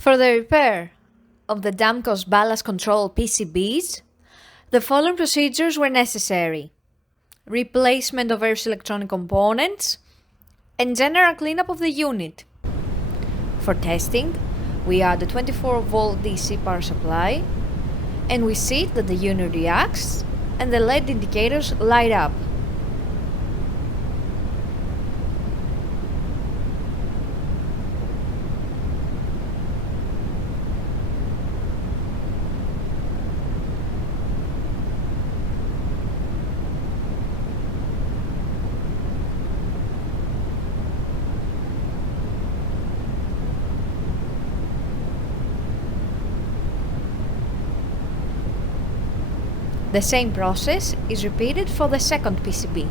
For the repair of the Damcos Ballast control PCBs, the following procedures were necessary: replacement of various electronic components and general cleanup of the unit. For testing, we add a 24-volt DC power supply and we see that the unit reacts and the LED indicators light up. The same process is repeated for the second PCB.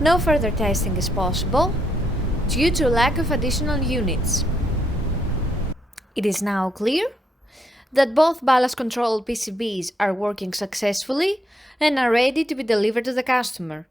No further testing is possible due to lack of additional units. It is now clear that both ballast control PCBs are working successfully and are ready to be delivered to the customer.